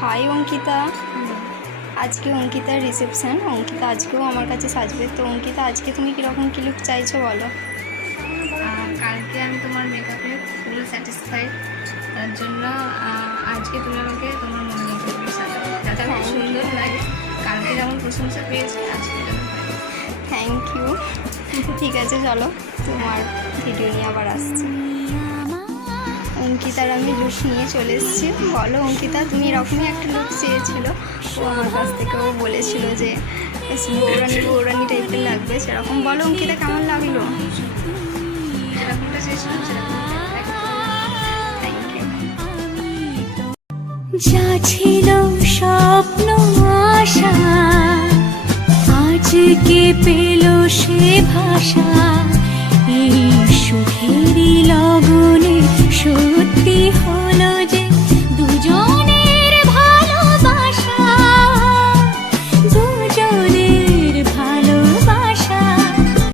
High Ankita, আজকে অঙ্কিতার reception. Ankita আজকেও আমার কাছে সাজবে। তো অঙ্কিতা, আজকে তুমি কীরকম কী লুক চাইছো বলো? কালকে আমি তোমার মেকআপে ফুল স্যাটিসফাইড, তার জন্য আজকে তুমি আমাকে তোমার মনে মতো সাজাবে, যাতে আমার সুন্দর লাগে। কালকে যেমন প্রশংসা পেয়েছি আজকে যেন পাই। Thank you. ঠিক আছে, চলো তোমার ভিডিও নিয়ে আবার আসছি। অঙ্কিতার আমি লুক নিয়ে চলে এসেছি। বলো অঙ্কিতা, তুমি এরকমই একটা লুক চেয়েছিলো। ও আমার কাছ থেকেও বলেছিল যে বৌরানি বৌরানি টাইপের লাগবে, সেরকম। বলো অঙ্কিতা, কেমন লাগলো? যেরকমটা চেয়েছিলাম সেরকম। Thank you. যা ছিল স্বপ্ন আশা আজকে পেল সে ভাষা।